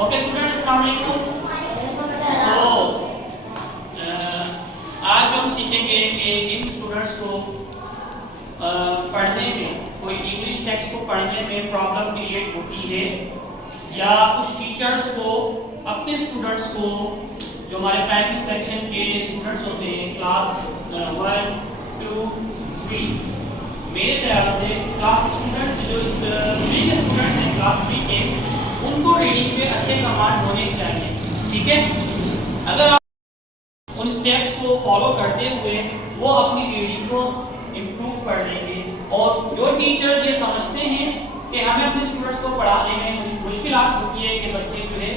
Okay students, अस्सलाम वालेकुम। तो आज हम सीखेंगे कि इन स्टूडेंट्स को पढ़ने में, कोई इंग्लिश टेक्स्ट को पढ़ने में प्रॉब्लम क्रिएट होती है, या कुछ टीचर्स को अपने स्टूडेंट्स को, जो हमारे प्राइमरी सेक्शन के स्टूडेंट्स होते हैं, क्लास 1, 2, 3, मेरे ख्याल से क्लास स्टूडेंट जो स्टूडेंट हैं क्लास 3 के, उनको रीडिंग पे अच्छे कमांड होने चाहिए। ठीक है, अगर आप उन स्टेप्स को फॉलो करते हुए वो अपनी रीडिंग को इम्प्रूव कर लेंगे, और जो टीचर ये समझते हैं कि हमें अपने स्टूडेंट्स को पढ़ाने में मुश्किलात होती है कि बच्चे जो है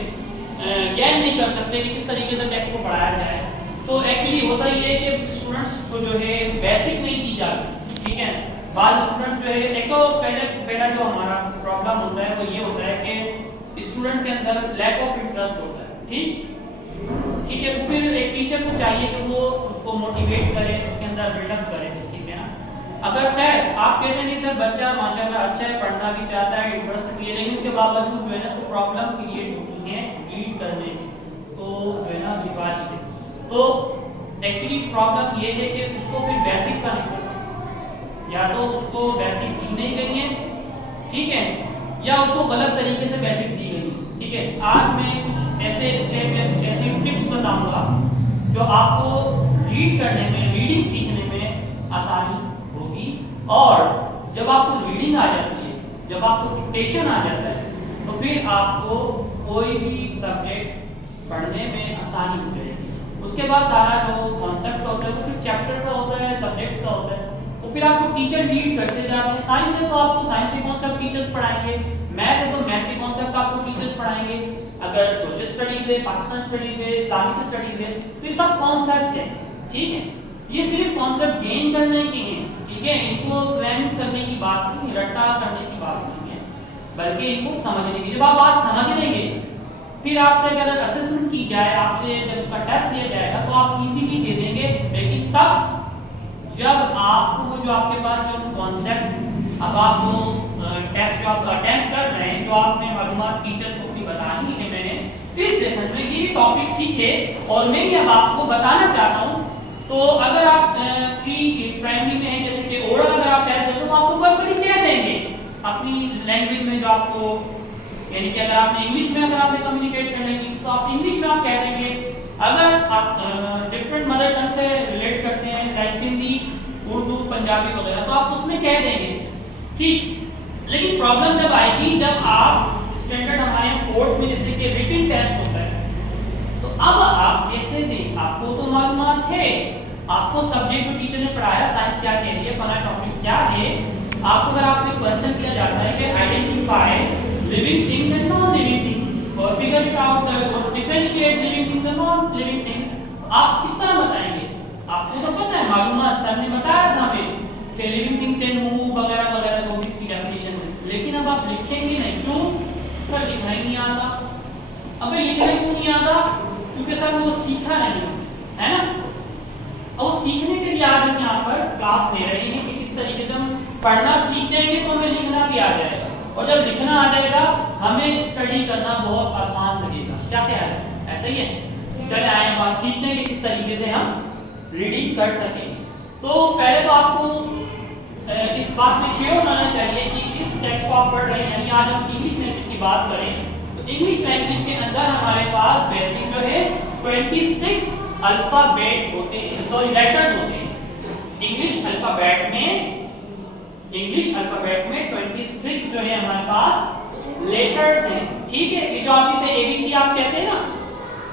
ज्ञान नहीं कर सकते कि किस तरीके से टेक्स्ट को पढ़ाया जाए, तो एक्चुअली होता ये है कि स्टूडेंट्स को जो है बेसिक नहीं दी जाती। ठीक है, बाद स्टूडेंट्स जो है, एक तो पहला जो हमारा प्रॉब्लम होता है वो ये होता है कि स्टूडेंट के अंदर लैक ऑफ इंटरेस्ट होता है। ठीक है, फिर एक टीचर को चाहिए कि वो उसको मोटिवेट करे, उसके अंदर बिल्डअप करे। ठीक है ना, अगर खैर आप कहते हैं नहीं सर बच्चा माशाल्लाह अच्छा है, पढ़ना भी चाहता है, इंटरेस्ट भी है, लेकिन उसके बावजूद जो है ना उसको प्रॉब्लम क्रिएट होती है रीड करने में, तो जो है ना दुश्वारी है। तो एक्चुअली प्रॉब्लम ये है कि उसको फिर बेसिक का नहीं पता, या तो उसको बेसिक दी नहीं गई है, ठीक है, या उसको गलत तरीके से बेसिक दी गई है। ठीक है, आज मैं कुछ ऐसे स्टेप या कुछ ऐसी टिप्स बताऊंगा जो आपको रीड करने में, रीडिंग सीखने में आसानी होगी, और जब आपको रीडिंग आ जाती है, जब आपको डिक्टेशन आ जाता है, तो फिर आपको कोई भी सब्जेक्ट पढ़ने में आसानी हो जाएगी। उसके बाद सारा जो कॉन्सेप्ट होता है वो फिर चैप्टर का होता है, सब्जेक्ट का होता है, तो फिर आपको टीचर लीड करते जाते हैं। साइंस है तो आपको साइंस के कॉन्सेप्ट टीचर्स पढ़ाएंगे, मैथ है तो मैथ के कॉन्सेप्ट आपको टीचर्स पढ़ाएंगे, अगर सोशल स्टडीज है, पाकिस्तान स्टडीज है, इस्लामिक स्टडीज है, तो ये सब कॉन्सेप्ट है। ठीक है, ये सिर्फ कॉन्सेप्ट गेन करने के हैं। ठीक है, इनको क्रैम करने की बात नहीं है, रट्टा करने की बात नहीं है, बल्कि इनको समझने की। जब आप बात समझ लेंगे, फिर आपसे अगर असेसमेंट की जाए, आपसे जब उसका टेस्ट लिया जाएगा, तो आप इजीली दे देंगे। लेकिन तब जब आपको जो आपके पास जो कॉन्सेप्ट, अब आप जो टेस्ट जो आप अटेम्प्ट कर रहे हैं, जो आपने मालूमात टीचर्स को अपनी बतानी है, मैंने इस लेसन में ये टॉपिक सीखे और मैं ये अब आपको बताना चाहता हूँ। तो अगर आप प्री प्राइमरी में हैं, जैसे कि ओरल अगर आप टेस्ट देते हो तो आपको वर्बली कह देंगे अपनी लैंग्वेज में, जो आपको, यानी कि अगर आपने इंग्लिश में अगर आपने कम्युनिकेट करने की, तो आप इंग्लिश में आप कह देंगे। अगर आप डिफरेंट मदर टंग से रिलेट करते हैं, लाइक सिंधी, उर्दू, पंजाबी वगैरह, तो आप उसमें कह देंगे। ठीक, लेकिन प्रॉब्लम जब आएगी जब आप स्टैंडर्ड हमारे 4th में जैसे कि रिटन टेस्ट होता है, तो अब आप कैसे दें? आपको तो मालूमात है, आपको सब्जेक्ट जो टीचर ने पढ़ाया, साइंस क्या कह रही है, फला टॉपिक क्या है, आपको अगर आपसे क्वेश्चन किया जाता है कि identify living thing and non living thing और फिगर इट आउट और differentiate living thing and non living thing, आप किस तरह बताएंगे? आपको तो पता है, मालूमात सर ने बताया था हमें कि लिविंग थिंग कैन मूव वगैरह वगैरह, तो इसकी डेफिनेशन है, लेकिन अब आप लिखेंगे नहीं। क्यों? सर लिखना ही नहीं आता। अब लिखना क्यों नहीं आता? क्योंकि सर वो सीखा नहीं है ना। और सीखने के लिए आज हम यहाँ पर क्लास ले रहे हैं कि किस तरीके से हम पढ़ना सीख जाएंगे तो हमें लिखना भी आ जाएगा, और जब लिखना आ जाएगा हमें स्टडी करना बहुत आसान लगेगा। क्या ख्याल है? ऐसा ही है? चले आए हम बात सीखने के किस तरीके से हम रीडिंग कर सकेंगे। तो पहले तो आपको इस बात में श्योर होना चाहिए कि किस टेक्स्ट को आप पढ़ रहे हैं। यानी आज हम इंग्लिश लैंग्वेज की बात करें तो इंग्लिश लैंग्वेज के अंदर हमारे पास बेसिक जो है 26 अल्फाबेट होते हैं, सॉरी लेटर्स होते हैं। इंग्लिश अल्फाबेट में 26 जो है हमारे पास लेटर्स हैं। ठीक है, ये जो आप इसे एबीसी आप कहते हैं ना,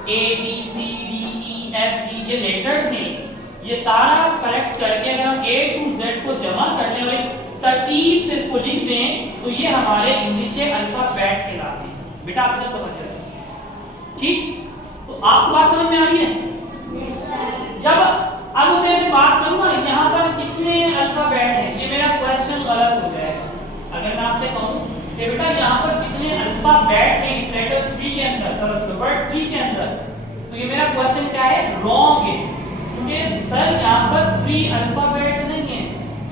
A B C D E F G, ये लेटर्स हैं। ये सारा करेक्ट करके अगर हम ए टू जेड को जमा कर लें और एक तरतीब से इसको लिख दें, तो ये हमारे इंग्लिश के अल्फाबेट कहलाते हैं। बेटा आपने तो बता दिया। ठीक, तो आपको बात समझ में आ रही है? जब अब मैं बात करूंगा यहाँ पर कितने अल्फाबेट हैं, ये मेरा क्वेश्चन गलत हो जाएगा। अगर मैं आपसे कहूँ कि बेटा यहाँ पर कितने अल्फाबेट हैं इस लेटर 3 के अंदर, वर्ड 3 के अंदर, तो ये मेरा क्वेश्चन क्या है? रॉन्ग है। क्योंकि सर यहाँ पर 3 अल्फाबेट नहीं है,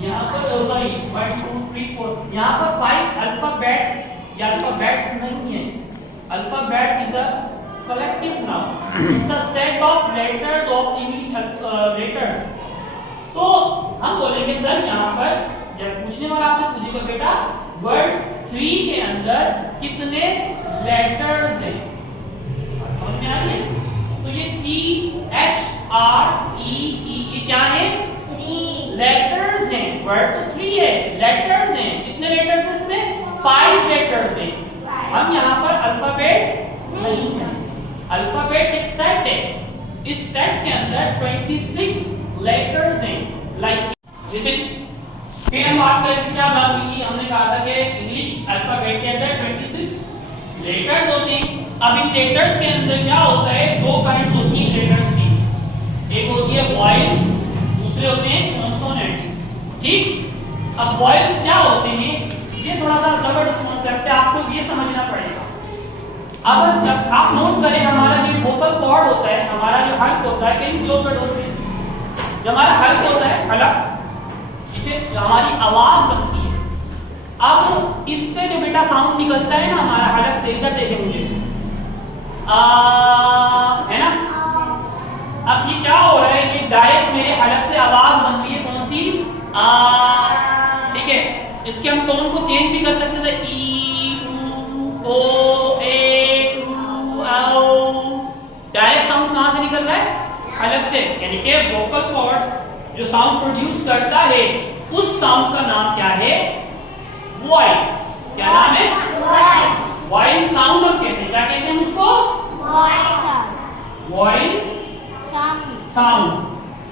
यहाँ पर सॉरी 1 2 3 4, यहाँ पर 5 अल्फाबेट या अल्फाबेट्स नहीं है। Alphabet is a collective noun. It's a set of letters of English letters. तो हम बोलेंगे सर यहाँ पर जब पूछने वाला आपसे पूछेगा बेटा वर्ड 3 के अंदर कितने लेटर्स हैं, समझ में आ रही है? तो ये THREE ये क्या है? 3 लेटर्स हैं। वर्ड तो 3 है, लेटर्स हैं। कितने लेटर्स हैं इसमें? 5 लेटर्स हैं। हम यहाँ पर अल्फाबेट नहीं है, अल्फाबेट एक सेट है। इस सेट के अंदर 26 लेटर्स हैं। लाइक जैसे फिर हम बात करें क्या बात की, हमने कहा था कि इंग्लिश अल्फाबेट के अंदर 26 लेटर्स होते हैं। अब इन लेटर्स के अंदर क्या होता है? दो काइंड्स होती हैं लेटर्स की, एक होती है वॉइल, दूसरे होते हैं कॉन्सोनेंट्स। ठीक, अब वॉइल्स क्या होते हैं? ये थोड़ा सा जबरदस्त कॉन्सेप्ट है, आपको ये समझना पड़ेगा। अब आप नोट करें हमारा जो वोकल कॉर्ड होता है, हमारा जो हल्क होता है, can close the door please. जो हमारा हल्क होता है, हलक, जिसे हमारी आवाज बनती है। अब इससे जो बेटा साउंड निकलता है ना हमारा हलक से, इधर देखें मुझे, है ना? अब ये क्या हो रहा है? ये डायरेक्ट मेरे हलक से आवाज बन रही है, कौन सी? ठीक है, इसके हम टोन को चेंज भी कर सकते थे, ई ओ ए आओ। डायरेक्ट साउंड कहां से निकल रहा है? हलक से। यानी कि वोकल कॉर्ड जो साउंड प्रोड्यूस करता है उस साउंड का नाम क्या है? वॉइल। क्या नाम है? वॉइल साउंड हम कहते हैं। क्या कहते हैं उसको? Voile sound.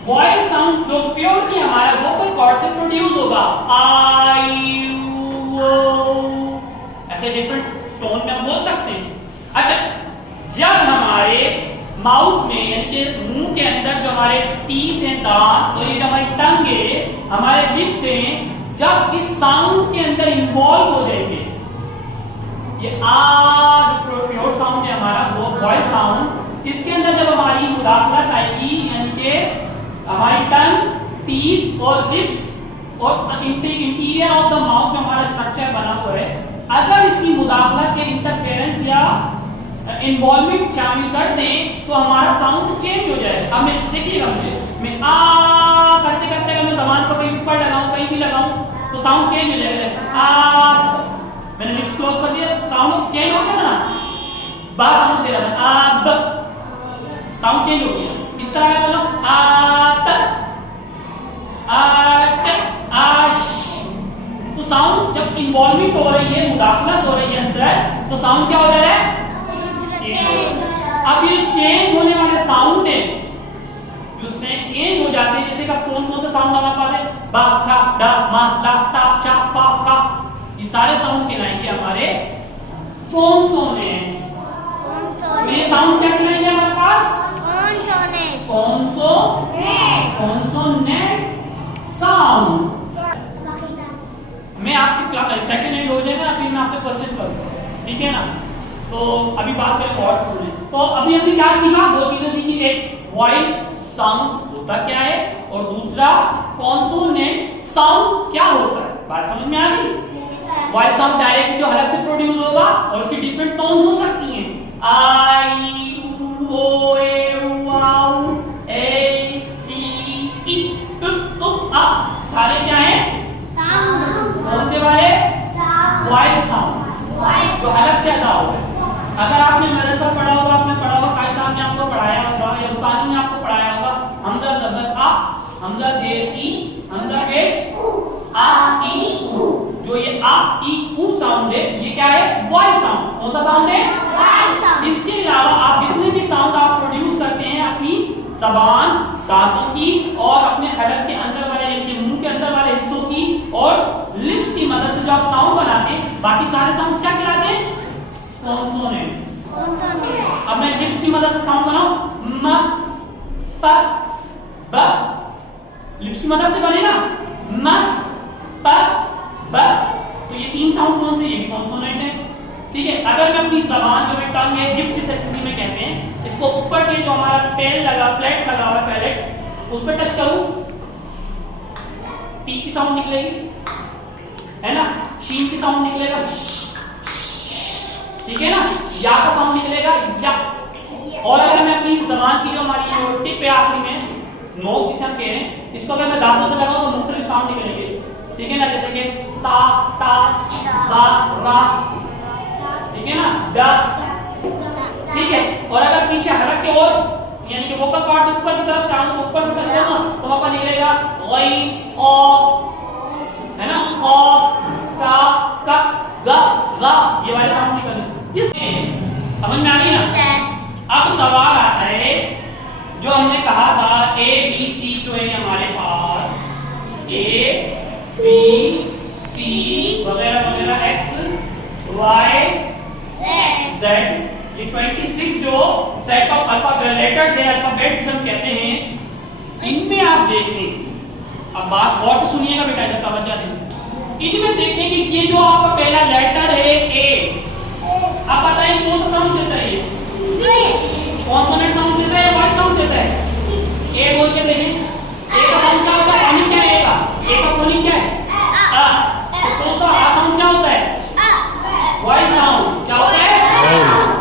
वॉइल साउंड जो प्योरली हमारा वोकल कॉर्ड से प्रोड्यूस होगा, आई ओ, ऐसे डिफरेंट टोन में हम बोल सकते हैं। अच्छा, जब हमारे माउथ में यानी कि मुंह के अंदर जो हमारे टीथ हैं, दांत, और ये जो हमारी टंग है, हमारे लिप्स हैं, जब इस साउंड के अंदर इन्वॉल्व हो जाएंगे, ये प्योर साउंड है हमारा, वो वॉइल साउंड, इसके अंदर जब हमारी मुदाखलत आएगी, यानी कि हमारी टंग, टीथ और लिप्स और इंटीरियर ऑफ द माउथ जो हमारा स्ट्रक्चर बना हुआ है, अगर इसकी मुदाखलत के इंटरफेरेंस या इन्वॉल्वमेंट शामिल कर दें तो हमारा साउंड चेंज हो जाएगा। अब मैं देखिएगा, मैं आ करते करते अगर मैं जबान को कहीं ऊपर लगाऊं, कहीं भी लगाऊं, तो साउंड चेंज हो जाएगा। आ, मैंने लिप्स क्लोज कर दिया, साउंड चेंज हो गया ना, बा साउंड दे रहा था, आ ब, साउंड चेंज हो गया। इस तरह का बोलो, आ त, आ ट, आश। तो साउंड जब इन्वॉल्वमेंट हो रही है, मुदाखलत हो रही है अंदर, तो साउंड क्या हो जा रहा है? अब ये चेंज होने वाले साउंड है जो चेंज हो जाते हैं, जैसे का कौन सा साउंड हमारे पास है? बा, खा, ड, मा, ला, ता, चा, पा, खा। ये सारे साउंड कहलाएंगे हमारे कॉन्सोनेंट्स। ये साउंड क्या कहलाएंगे हमारे पास? Consonant sound. मैं आपकी सेकंड एंड हो जाएगा, अभी मैं आपसे क्वेश्चन करूंगा, ठीक है ना? तो अभी बात करें वर्ड स्टूडेंट। तो अभी हमने क्या सीखा? दो चीजें सीखी, एक वॉइल साउंड होता क्या है, और दूसरा कॉन्सोनेंट साउंड क्या होता है। बात समझ में आ गई? वॉइल साउंड डायरेक्ट जो हलक से प्रोड्यूस होगा और उसकी डिफरेंट टोन हो सकती हैं, आई ओ ए आउ ए ई ई उ आ। सारे क्या है? कौन से वाले? वॉइल साउंड जो हलक से अदा होगा। अगर आपने मदरसा पढ़ा होगा, आपने पढ़ा होगा, काई साहब ने आपको पढ़ाया होगा या उस्ताद ने आपको पढ़ाया होगा, हमजा ज़बर आ, हमजा जेर ई, हमजा पेश आ ई उ। जो ये आ ई उ साउंड है, ये क्या है? Voile sound. कौन सा साउंड है? Voile sound. इसके अलावा आप जितने भी साउंड आप प्रोड्यूस करते हैं अपनी जबान, दांतों की और अपने हलक के अंदर वाले यानी मुंह के अंदर वाले हिस्सों की और लिप्स की मदद से जो आप साउंड बनाते हैं, बाकी सारे साउंड क्या कहलाते हैं? कॉन्सोनेंट। अब मैं लिप्स की मदद से साउंड बनाऊं, म, प, ब, लिप्स की मदद से बने ना, म, प, ब। तो ये तीन साउंड कौन से? ये भी कॉन्सोनेंट है, ठीक है। अगर मैं अपनी जबान जो मैं टंग है, जिप जिस स्थिति में कहते हैं, इसको ऊपर के जो हमारा पेल लगा, प्लेट लगा हुआ है पैलेट, उस पर टच करूं, टी की साउंड निकलेगी, है ना? शीन की साउंड निकलेगा, ठीक है ना, या का साउंड निकलेगा या। और अगर मैं अपनी जबान की जो हमारी टिप पे आखिरी में नोक जिसे हम कह रहे हैं, इसको अगर मैं दांतों से लगाऊं तो मुख्तलिफ साउंड निकलेंगे, ठीक है ना, जैसे कि ता ता सा रा, ठीक है ना, दा, ठीक है। और अगर पीछे हलक के और यानी कि वोकल पार्ट से ऊपर की तरफ साउंड ऊपर की तरफ जाना तो वहां पर निकलेगा गई ओ, है ना, ओ का का गा गा, ये वाले साउंड निकलेंगे। इसमें समझ में आ गई ना। अब सवाल आता है जो हमने कहा था ए बी सी जो है हमारे पास ए बी सी वगैरह वगैरह एक्स वाई जेड, ये 26 जो सेट ऑफ अल्फाबेट लेटर थे, अल्फाबेट्स हम कहते हैं, इनमें आप देखें, अब बात गौर से सुनिएगा बेटा, जब तवज्जो दें, इनमें देखें कि ये जो आपका पहला लेटर है ए, आप बताइए कौन सा साउंड देता है, कॉन्सोनेंट साउंड देता है, वॉइस साउंड देता है, ए बोल के देखें, ए का साउंड क्या होता है, फोनिक क्या है, ए का फोनिक क्या है, आ, तो कौन सा आ साउंड क्या होता है, वॉइस साउंड क्या होता है,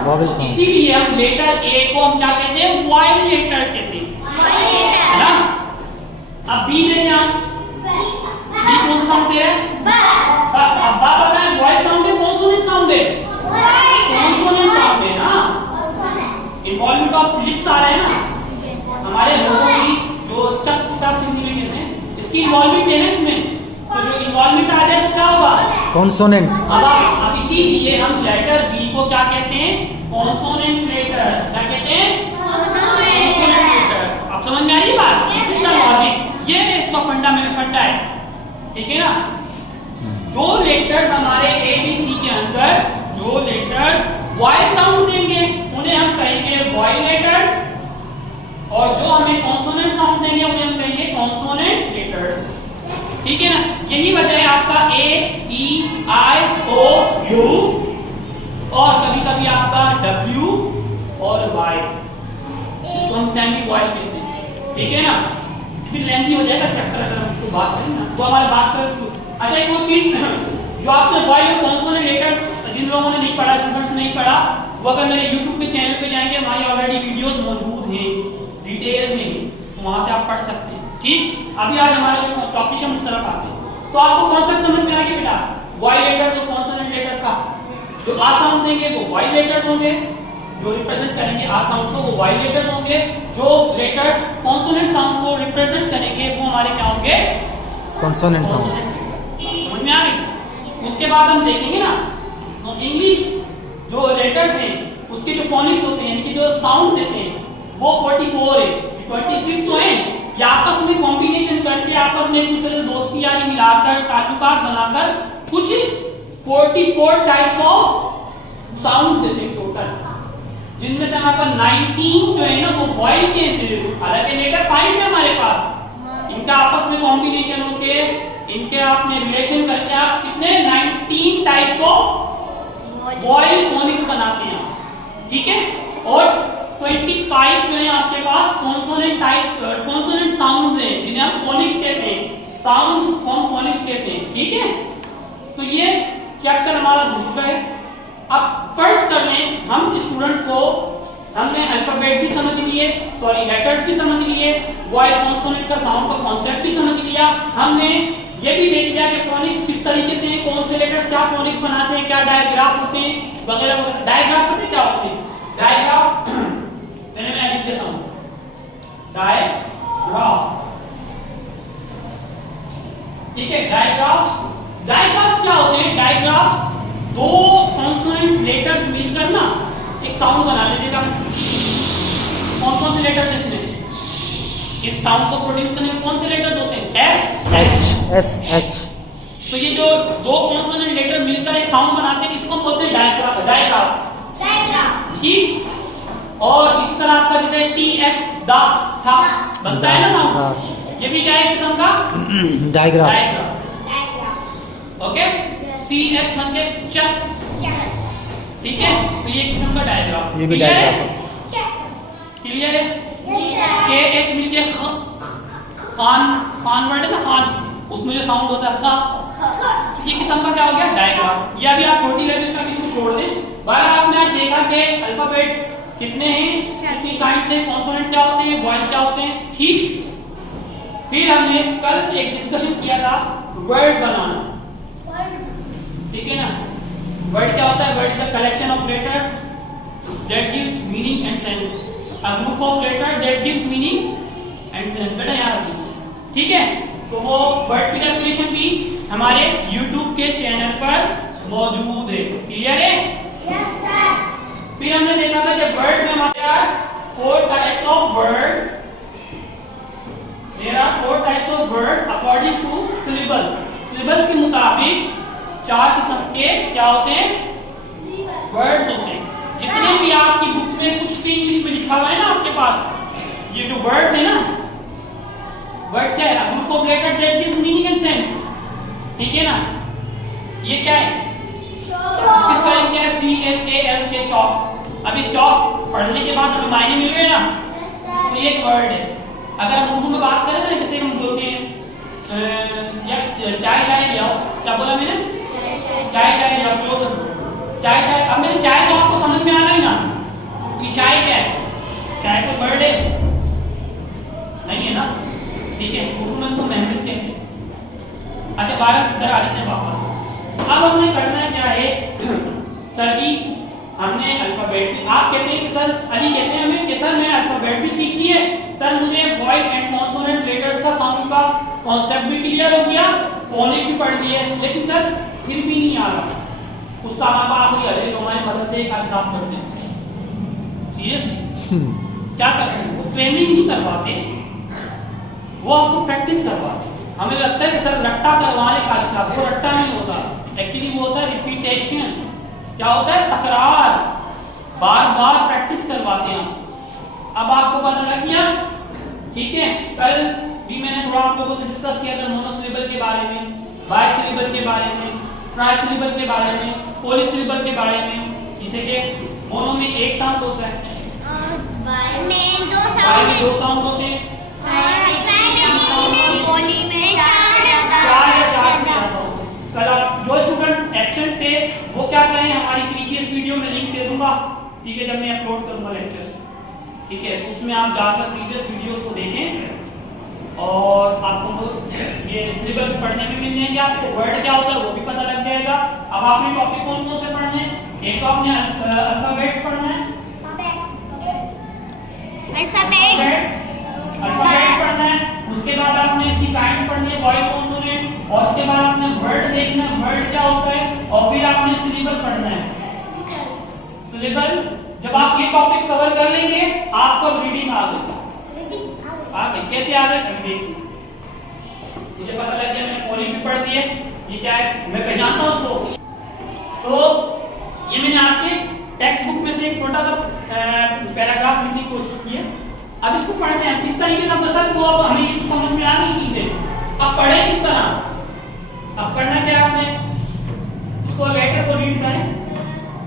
वॉवेल साउंड। इसीलिए हम लेटर ए को हम क्या कहते हैं, वॉइल लेटर कहते हैं, है ना। अब बी देखें आप, बी कौन सा साउंड दे रहा है, अब बात बताएं वॉइल साउंड है कॉन्सोनेंट साउंड है, कॉन्सोनेंट साउंड है ना, इन्वॉल्वमेंट ऑफ लिप्स आ रहे हैं ना हमारे लोगों की, जो चक सब हिंदी में कहते हैं, इसकी इन्वॉल्वमेंट है ना इसमें, तो जो इन्वॉल्वमेंट आ जाए तो क्या होगा, कॉन्सोनेंट। अब इसीलिए हम लेटर बी को क्या कहते हैं, कॉन्सोनेंट लेटर, क्या कहते हैं, कॉन्सोनेंट लेटर। अब समझ में आई बात, दिस इज द लॉजिक, ये इसका फंडा है, ठीक है ना। जो लेटर्स हमारे ए बी सी के अंदर जो लेटर वॉइल साउंड देंगे उन्हें हम कहेंगे वॉइल लेटर्स, और जो हमें कॉन्सोनेंट साउंड देंगे उन्हें हम कहेंगे कॉन्सोनेंट लेटर्स, ठीक है ना। यही वजह है आपका ए ई आई ओ यू, और कभी कभी आपका डब्ल्यू और वाई, इसको हम सेमी वॉइल कहते हैं, ठीक है ना। फिर लेंथी हो जाएगा चैप्टर अगर हम इसको बात करें ना, तो हमारे बात कर। अच्छा एक और चीज, जो आपने वॉइल और कॉन्सोनेंट लेटर्स जिन लोगों ने नहीं पढ़ा, स्टूडेंट्स ने नहीं पढ़ा, वो अगर मेरे YouTube के चैनल पे जाएंगे, हमारी ऑलरेडी वीडियोस मौजूद हैं डिटेल में, तो वहां से आप पढ़ सकते हैं, ठीक। अभी आज हमारे टॉपिक हम उस तरफ आते हैं, तो आपको कॉन्सेप्ट समझ में आ गया बेटा, वॉइल लेटर्स और कॉन्सोनेंट लेटर्स का। जो आ साउंड देंगे वो वॉइल लेटर्स होंगे, जो रिप्रेजेंट करेंगे आ साउंड को वो वॉइल लेटर्स होंगे, जो लेटर्स कॉन्सोनेंट साउंड को रिप्रेजेंट करेंगे वो हमारे क्या होंगे, कॉन्सोनेंट साउंड। समझ में आ गई। उसके बाद हम देखेंगे ना, तो इंग्लिश जो लेटर्स हैं उसके जो फोनिक्स होते हैं, यानी कि जो साउंड देते हैं, वो 44 है, 26 तो है, ये आपस में कॉम्बिनेशन करके आपस में एक दूसरे से दोस्ती यारी मिलाकर ताल्लुकात बनाकर कुछ 44 टाइप्स ऑफ साउंड देते हैं टोटल, जिनमें से हमारे पास 19 जो है ना वो वॉइल के से, हालांकि लेटर 5 है हमारे पास, इनका आपस में कॉम्बिनेशन होके इनके आपने रिलेशन करके आप कितने 19 टाइप ऑफ वॉइल फोनिक्स बनाते हैं, ठीक है। और 25 जो है आपके पास कॉन्सोनेंट टाइप कॉन्सोनेंट साउंड्स हैं, जिन्हें हम फोनिक्स कहते हैं, साउंड्स फॉर्म फोनिक्स कहते हैं, ठीक है। तो ये चैप्टर हमारा दूसरा है। अब फर्स्ट कर लें हम स्टूडेंट्स को, हमने अल्फाबेट भी समझ लिए, सॉरी लेटर्स भी समझ लिए, वॉइल कॉन्सोनेंट का साउंड का कॉन्सेप्ट भी समझ लिया, हमने ये भी देख लिया कि फोनिक्स किस तरीके से, कौन से लेटर्स क्या फोनिक्स बनाते हैं, क्या डायग्राफ होते हैं वगैरह वगैरह। डायग्राफ पता है क्या होते हैं, डायग्राफ पहले मैं लिख देता हूं, डायग्राफ, ठीक है। डायग्राफ्स क्या होते हैं, डायग्राफ्स दो कॉन्सोनेंट लेटर्स मिलकर ना एक साउंड बनाते हैं। कौन से लेटर थे इसमें, इस साउंड को प्रोड्यूस करने में कौन से लेटर्स होते हैं, एस एच। तो ये जो दो कॉन्सोनेंट लेटर मिलकर एक साउंड बनाते हैं, इसको हम बोलते हैं डायग्राफ, ठीक। और इस तरह आपका जैसे टी एच दा था बनता है ना साउंड, ये भी क्या है किस्म का डायग्राफ, ओके। सी एच बन के चक, ठीक है, तो ये किस्म का डायग्राफ, ये भी डायग्राफ, क्लियर है। के एच मिलके खान वर्ड है ना, खान, उसमें जो साउंड होता है ये किस्म का क्या हो गया, डायग्राम। ये अभी आप छोटी लेवल तक इसको छोड़ दें। बार आपने आज देखा कि अल्फाबेट कितने हैं, कितनी काइंड से, कॉन्सोनेंट क्या होते हैं, वॉइस क्या होते हैं, ठीक। फिर हमने कल एक डिस्कशन किया था वर्ड बनाना, ठीक है ना। वर्ड क्या होता है, word is the collection of letters that gives meaning and sense, a group of letters that gives meaning and sense. बेटा यार ठीक है, तो वो वर्ड की डेफिनेशन भी हमारे YouTube के चैनल पर मौजूद है, क्लियर है? Yes sir. फिर हमने देखा था जब वर्ड में हमारे 4 types of words, there are 4 types of words according to syllable। Syllabus के मुताबिक 4 किस्म के क्या होते हैं, वर्ड्स होते हैं। जितने भी आपकी बुक में कुछ भी इंग्लिश में लिखा हुआ है ना आपके पास, ये जो वर्ड्स है ना, वर्ड क्या है, group of letters that give meaning and sense, ठीक है ना। ये क्या है, इसकी स्पेलिंग क्या है, CHAL के चॉक। अभी चॉक पढ़ने के बाद हमें मायने मिल गए ना, तो ये एक वर्ड है। अगर हम उर्दू में बात करें ना, जैसे हम बोलते हैं चाय चाय ले आओ, क्या बोला मैंने, चाय चाय ले आओ, क्लोज चाय चाय। अब मेरी चाय तो आपको समझ में आ रही ना कि चाय क्या है, चाय तो वर्ड है नहीं है ना, ठीक है। उर्दू में इसको मेहनत कहते हैं। अच्छा 12 इधर आ लेते हैं वापस। अब हमने करना क्या है सर जी, हमने अल्फाबेट भी, आप कहते हैं कि सर, अली कहते हैं हमें कि सर मैं अल्फाबेट भी सीख ली है सर, मुझे वॉइस एंड कॉन्सोनेंट लेटर्स का साउंड का कॉन्सेप्ट भी क्लियर हो गया, फोनिक्स भी पढ़ दिए, लेकिन सर फिर भी नहीं आ रहा। उस्ताद आप आखिरी अले जो हमारे मदरसे का हिसाब करते हैं, सीरियसली क्या करते हैं, वो ट्रेनिंग नहीं करवाते, वो आपको प्रैक्टिस करवाते। हमें लगता है कि सर रट्टा करवाने का हिसाब, वो रट्टा नहीं होता, एक्चुअली वो होता है रिपीटेशन। क्या होता है, तकरार, बार बार प्रैक्टिस करवाते हैं। अब आपको पता लग गया, ठीक है। कल भी मैंने थोड़ा आप लोगों से डिस्कस किया था मोनोसिलेबल के बारे में, बाइसिलेबल के बारे में, ट्राइसिलेबल के बारे में, पॉलीसिलेबल के बारे में। जैसे कि मोनो में एक साउंड होता है, बाय में 2 दो साउंड होते हैं, पॉली में 4 या 4 होते हैं। कल आप जो स्टूडेंट एब्सेंट थे वो क्या करें, हमारी प्रीवियस वीडियो में लिंक दे दूंगा, ठीक है, जब मैं अपलोड करूंगा लेक्चर, ठीक है, तो उसमें आप जाकर प्रीवियस वीडियोस को देखें और आपको ये सिलेबस पढ़ने में मिल जाएंगे। आपको वर्ड क्या होता है वो भी पता लग जाएगा। अब आपने टॉपिक कौन कौन से पढ़ने हैं, एक तो आपने अल्फाबेट्स पढ़ना है, अल्फाबेट पढ़ना है, उसके बाद आपने इसकी काइंड्स पढ़नी है, वॉइस कॉन्सोनेंट, और उसके बाद आपने वर्ड देखना है, वर्ड क्या होता है, और फिर आपने सिलेबस पढ़ना है। सिलेबस जब आप ये टॉपिक्स कवर कर लेंगे, आपको रीडिंग आ गई, कैसे आ गई अभी देखिए। मुझे पता लग गया, मैंने फोनिक भी पढ़ दिए, ये क्या है मैं पहचानता हूं उसको। तो ये मैंने आपके टेक्स्ट बुक में से एक छोटा सा पैराग्राफ लिखने की कोशिश की है। अब इसको पढ़ते हैं किस तरीके से, सर वो अब हमें ये समझ में आ रही चीजें, अब पढ़े किस तरह। अब करना क्या आपने, इसको लेटर को रीड करें,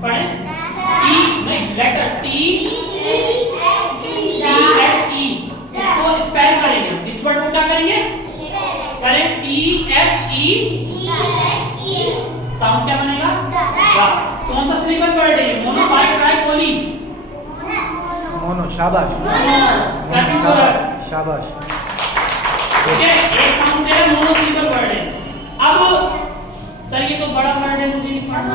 पढ़े, टी नहीं लेटर THE, इसको स्पेल करेंगे, इस वर्ड को क्या करेंगे, करें THE, साउंड क्या बनेगा, कौन सा सिलेबल वर्ड है, mono, by, try, poly, mono, शाबाश, शाबाश, ठीक है, एक साउंड है, मोनो सिलेबल वर्ड है। अब सर ये तो बड़ा वर्ड है, मुझे नहीं पढ़ना।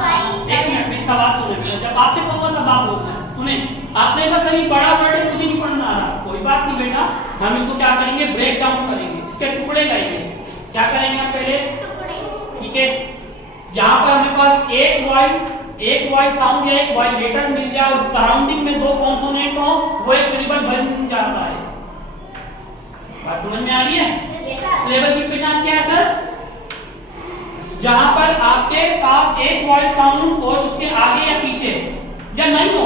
एक मिनट में सवाल सुने, जब आपसे कहूंगा तब आप बोलते हैं, सुने, आपने कहा सर ये बड़ा वर्ड है, मुझे नहीं पढ़ना आ रहा, कोई बात नहीं बेटा, हम इसको क्या करेंगे, ब्रेक डाउन करेंगे, इसके टुकड़े करेंगे। क्या करेंगे हम पहले, ठीक है, यहाँ पर हमें पास एक वॉइस साउंड या एक वॉइस लेटर मिल जाए और सराउंडिंग में 2 कॉन्सोनेंट हो, वो एक सिलेबल बन जाता है। बात समझ में आ रही है? सिलेबल की पहचान क्या है सर, जहां पर आपके पास एक वॉइस साउंड और उसके आगे या पीछे या नहीं हो,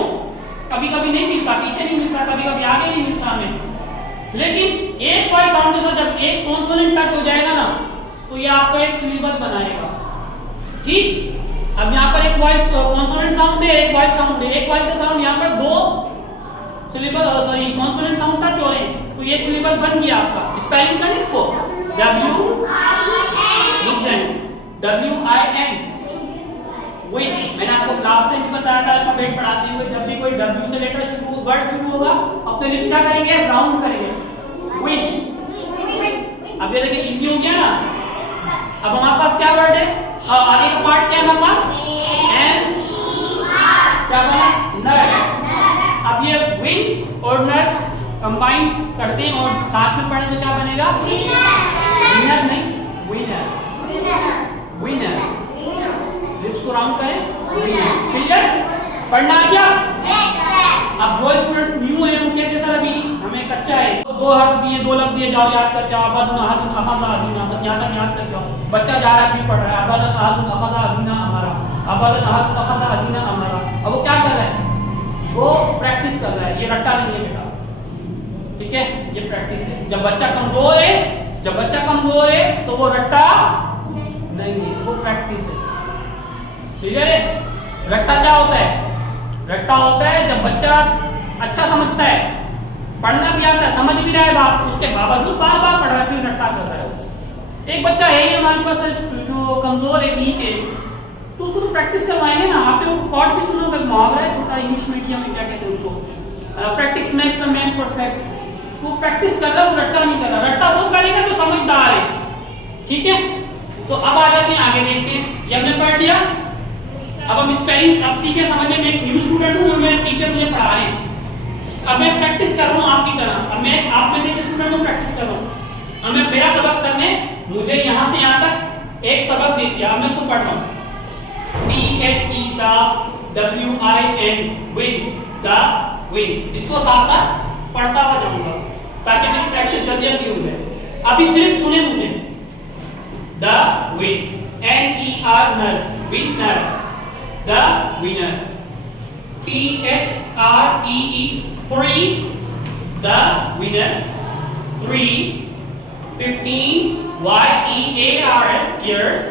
कभी कभी नहीं मिलता, पीछे नहीं मिलता, कभी कभी आगे नहीं मिलता हमें, लेकिन एक वॉइस साउंड के साथ जब एक कॉन्सोनेंट टच हो जाएगा ना, तो ये आपका एक सिलेबल बनाएगा, ठीक। अब यहाँ पर एक वॉइस कॉन्सोनेंट साउंड है, एक वॉइस साउंड है, एक वॉइस का साउंड, यहाँ पर 2 syllable sorry consonant sound touch हो रहे हैं, तो ये एक सिलेबल बन गया आपका। स्पेलिंग का इसको WIN, विन। मैंने आपको लास्ट टाइम भी बताया था अल्फाबेट पढ़ाते हुए, जब भी कोई W से लेटर वर्ड शुरू होगा अपने लिप्स क्या करेंगे, राउंड करेंगे, विन। अब ये देखिए इजी हो गया ना। अब हमारे पास क्या वर्ड है, आगे का पार्ट क्या है हमारे पास, एन, क्या बना, नर। अब ये विन और नर कंबाइन करते हैं और साथ में पढ़ने में क्या बनेगा, विनर नहीं, विनर, विनर। लिप्स को राउंड करें, क्लियर, पढ़ना आ गया। अब जो स्टूडेंट न्यू है उनके लिए सर अभी हमें कच्चा है, तो दो हर्फ दिए, दो लफ्ज दिए, जाओ याद कर जाओ, अबदन अहदन अखदा अदीना, बस यहां तक याद कर जाओ। बच्चा जा रहा है, फिर पढ़ रहा है, अबदन अहदन अखदा अदीना हमारा, अबदन अहदन अखदा अदीना हमारा। अब वो क्या कर रहा है, वो प्रैक्टिस कर रहा है, ये रट्टा नहीं है बेटा, ठीक है, ये प्रैक्टिस है। जब बच्चा कमजोर है, जब बच्चा कमजोर है तो वो रट्टा नहीं है, वो प्रैक्टिस है, क्लियर है। रट्टा क्या होता है, रट्टा होता है जब बच्चा अच्छा समझता है, पढ़ना भी आता है, समझ भी रहा है बात, उसके बावजूद बार बार पढ़ रहा है, फिर रट्टा कर रहा है। एक बच्चा है ही हमारे पास जो कमजोर है, वीक है, तो उसको तो प्रैक्टिस करवाएंगे ना। आप लोग कॉर्ड भी सुनोगे, मुहावरा है छोटा, इंग्लिश मीडियम में क्या कहते हैं उसको, practice makes the man perfect. वो प्रैक्टिस कर रहा है, वो रट्टा नहीं कर रहा। रट्टा वो करेगा जो समझदार है, ठीक है। तो अब आ जाते हैं आगे, देखते हैं, ये हमने पढ़ लिया। अब हम स्पेलिंग अब सीखे समझने में, एक न्यू स्टूडेंट हूं, मैं टीचर मुझे पढ़ा रहे हैं, अब मैं प्रैक्टिस कर रहा हूं आपकी तरह। अब मैं आप में से एक स्टूडेंट हूं, प्रैक्टिस कर रहा हूं। अब मैं मेरा सबक करने, मुझे यहां से यहां तक एक सबक दे दिया, अब मैं इसको पढ़ रहा हूं, THE the WIN, win, the win. इसको साथ साथ पढ़ता हुआ जाऊंगा ताकि मेरी प्रैक्टिस जल्दी जल्दी हो जाए। अभी सिर्फ सुने मुझे, द विन, NER नर, winner, the winner, THREE free, the winner, 3, 15, YEARS years,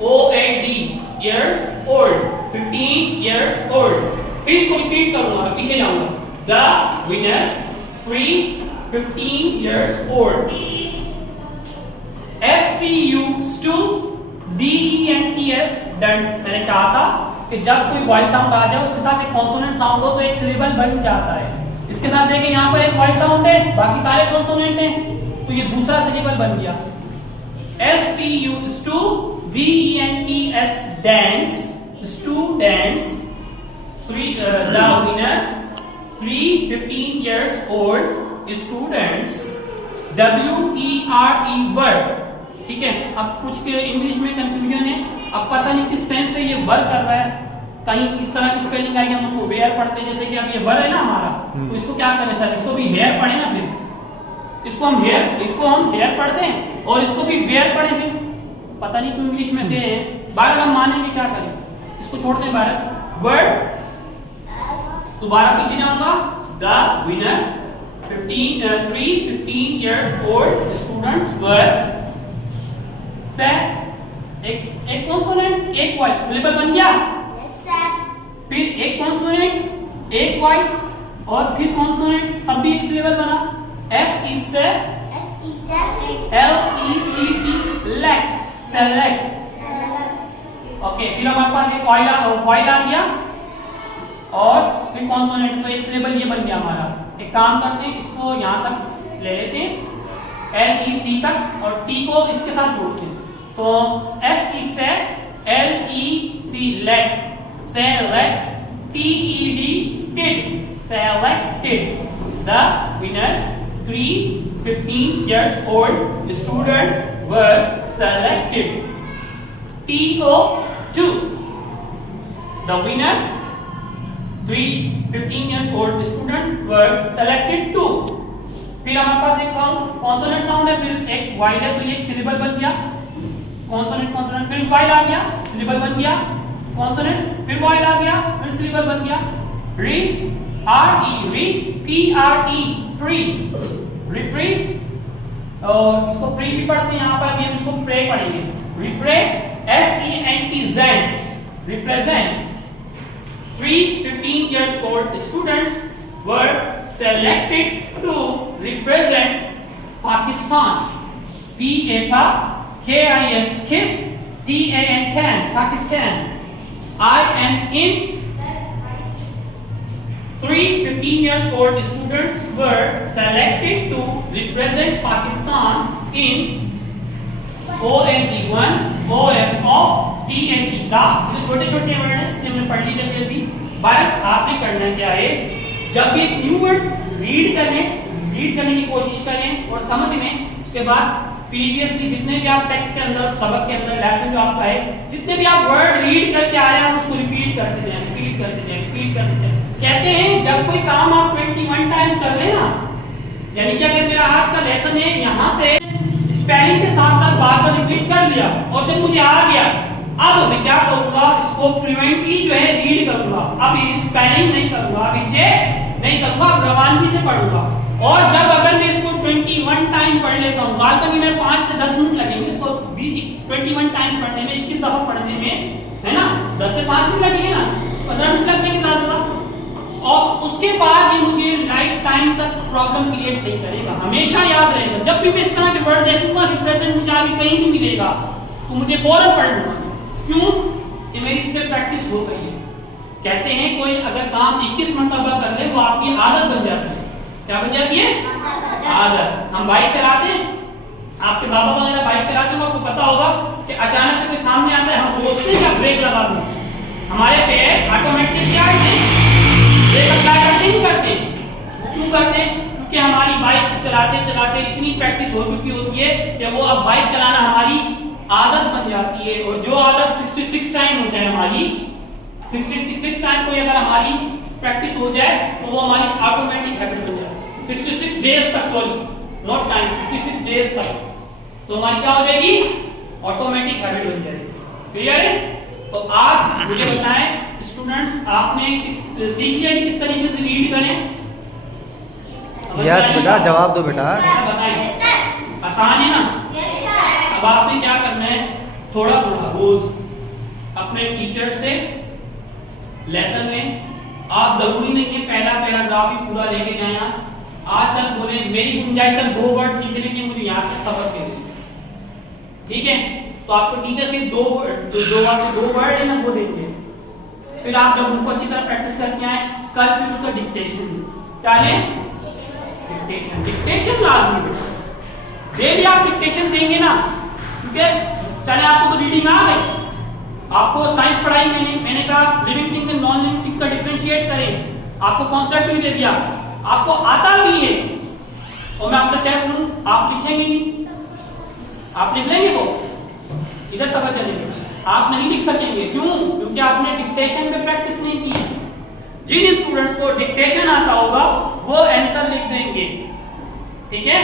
OLD years old, 15 years old। फिर इसको रिपीट करूंगा, पीछे जाऊंगा, the winner, 3, 15 years old। STU stu, DENTS dents। मैंने कहा था कि जब कोई वॉइल साउंड आ जाए उसके साथ एक कॉन्सोनेंट साउंड हो तो एक सिलेबल बन जाता है। इसके साथ देखें यहाँ पर एक वॉइल साउंड है, बाकी सारे कॉन्सोनेंट हैं, तो ये दूसरा सिलेबल बन गया। STU stu, DENTS dents, students, the winner, 3, 15 years old students, WERE word, ठीक है। अब कुछ के इंग्लिश में कंफ्यूजन है, अब पता नहीं किस सेंस से ये वर कर रहा है, कहीं इस तरह की स्पेलिंग आएगी, हम उसको वेयर पढ़ते हैं, जैसे कि अब ये वर है ना हमारा, तो इसको क्या करें सर, इसको भी हेयर पढ़े ना, फिर इसको हम हेयर पढ़ते हैं और इसको भी वेयर पढ़े, फिर पता नहीं क्यों इंग्लिश में से है। भारत हम मानेंगे, क्या करें, इसको छोड़ते हैं भारत। वर्ड दोबारा पीछे जाऊंगा, the winner, 3, 15 years old students were, एक कॉन्सोनेंट एक वॉइस, सिलेबल बन गया। फिर एक कॉन्सोनेंट एक वॉइस और फिर कॉन्सोनेंट, अब भी एक सिलेबल बना। SE से LECT, लेक्ट, सेलेक्ट। ओके, फिर हमारे पास एक वॉइल आ गया और फिर कॉन्सोनेंट, तो एक सिलेबल ये बन गया हमारा। एक काम करते हैं, इसको यहां तक ले लेते हैं, LEC तक, और T को इसके साथ जोड़ते हैं, तो SE से LEC लेक्ट, select, TED ted, selected, the winner, 3, 15 years old students were selected। TO2, the winner, 3, 15 years old students were selected too। फिर हमारे पास एक साउंड कॉन्सोनेंट साउंड है, फिर एक वॉइल है, तो ये एक सिलेबल बन गया, कॉन्सोनेंट कॉन्सोनेंट, फिर वॉइल आ गया, सिलेबल बन गया, कॉन्सोनेंट, फिर वॉइल आ गया, फिर सिलेबल बन गया। री, RE, री, PRE, ट्री, रिट्रीव, और इसको प्री भी पढ़ते हैं, यहाँ पर अभी हम इसको प्रे पढ़ेंगे। रिप्रे, SENT, represent, 3, 15 years old students were selected to represent Pakistan। PA था, KIS, KISS, TAN, tan, Pakistan. I am in 3 15 years old students were selected to represent Pakistan in OME1, OM of TNT का। ये छोटे छोटे word हैं, इसलिए हमने पढ़ ली जल्दी। बट आपने करना क्या है, जब भी न्यू वर्ड रीड करने की कोशिश करें और समझ लें, उसके बाद प्रीवियसली जितने भी आप टेक्स्ट के अंदर, सबक के अंदर, लेसन जो आप आए, जितने भी आप वर्ड रीड करके आ रहे हैं, आप उसको रिपीट करते जाएं, रिपीट करते जाएं, रिपीट करते जाएं। कहते हैं जब कोई काम आप 21 टाइम्स कर लेना, यानी कि अगर मेरा आज का लेसन है, यहाँ से स्पेलिंग के साथ साथ बार बार रिपीट कर लिया और जब मुझे आ गया, अब मैं क्या करूंगा, इसको फ्लुएंटली जो है रीड करूंगा। अब स्पेलिंग नहीं करूंगा, अब चेक नहीं करूंगा, रवानगी से पढ़ूंगा। और जब अगर मैं इसको 21 टाइम पढ़ लेता हूँ, गालपनी में 5 से 10 मिनट लगेंगे इसको 21 टाइम पढ़ने में, 21 दफा पढ़ने में, है ना, 10 से 5 मिनट लगेंगे ना, 15 मिनट लगेंगे ज्यादा। और उसके बाद ये मुझे लाइफ टाइम तक प्रॉब्लम क्रिएट नहीं करेगा, हमेशा याद रहेगा। जब भी मैं इस तरह के वर्ड देखूंगा, रिप्रेजेंट मुझे आगे कहीं नहीं मिलेगा, तो मुझे फौरन पढ़ लूंगा। क्यों? कि मेरी इस पे प्रैक्टिस हो गई है। कहते हैं कोई अगर काम 21 मरतबा कर ले, वो आपकी आदत बन जाती है। क्या बन जाती है? आदत। हम बाइक चलाते हैं, आपके बाबा वगैरह बाइक चलाते हैं, आपको पता होगा कि अचानक से कोई सामने आता है, हम सोचते हैं कि ब्रेक लगा दूं, हमारे पैर ऑटोमेटिक क्या है, ब्रेक अप्लाई करते ही करते हैं। क्यों करते हैं? क्योंकि हमारी बाइक चलाते चलाते इतनी प्रैक्टिस हो चुकी होती है कि वो अब बाइक चलाना हमारी आदत बन जाती है। और जो आदत 66 टाइम हो जाए हमारी, 66 टाइम कोई अगर हमारी प्रैक्टिस हो जाए, तो वो हमारी ऑटोमेटिक हैबिट बन जाए। 66 डेज तक, सॉरी नॉट टाइम, 66 डेज तक तो हमारी क्या हो जाएगी, ऑटोमेटिक हैबिट बन जाएगी। क्लियर है? तो आज मुझे बताएं स्टूडेंट्स, आपने सीख लिया कि किस तरीके से रीड करें? यस बेटा, जवाब दो बेटा। बताएं, आसान है ना? अब आपने क्या करना है, थोड़ा थोड़ा रोज अपने टीचर से लेसन में, आप जरूरी नहीं है पहला पैराग्राफ ही पूरा लेके जाए। आज सर बोले मेरी गुंजाइश सर 2 वर्ड सीखने की, मुझे यहाँ तक सबक के लिए, ठीक है? तो आपको टीचर से 2 वर्ड है ना, वो देंगे। फिर आप जब उनको अच्छी तरह प्रैक्टिस करके आए, कल फिर उसका डिक्टेशन क्या लें, डिक्टेशन लाजमी बेटा। डेली आप डिक्टेशन देंगे ना, क्योंकि चले आपको तो रीडिंग आ गई, आपको साइंस पढ़ाई मैंने कहा living thing and non living thing का डिफरेंशिएट करें, आपको कॉन्सेप्ट भी दे दिया, आपको आता भी है, और मैं आपसे टेस्ट लूं, आप लिखेंगे नहीं, आप लिख लेंगे वो, इधर तक चलेंगे, आप नहीं लिख सकेंगे। क्यों? क्योंकि आपने डिक्टेशन पे प्रैक्टिस नहीं की। जिन स्टूडेंट्स को डिक्टेशन आता होगा वो आंसर लिख देंगे, ठीक है?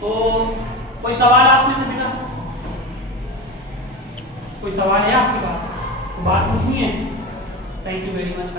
तो कोई सवाल आप में से बेटा, कोई सवाल है आपके पास? बात पूछनी है? Thank you very much.